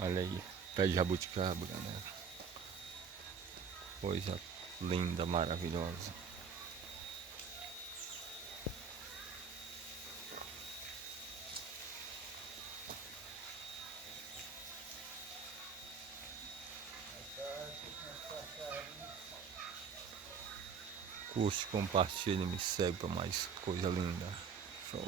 Olha aí, pé de jabuticaba, galera. Coisa linda, maravilhosa. Curte, compartilhe, me segue para mais coisa linda. Show.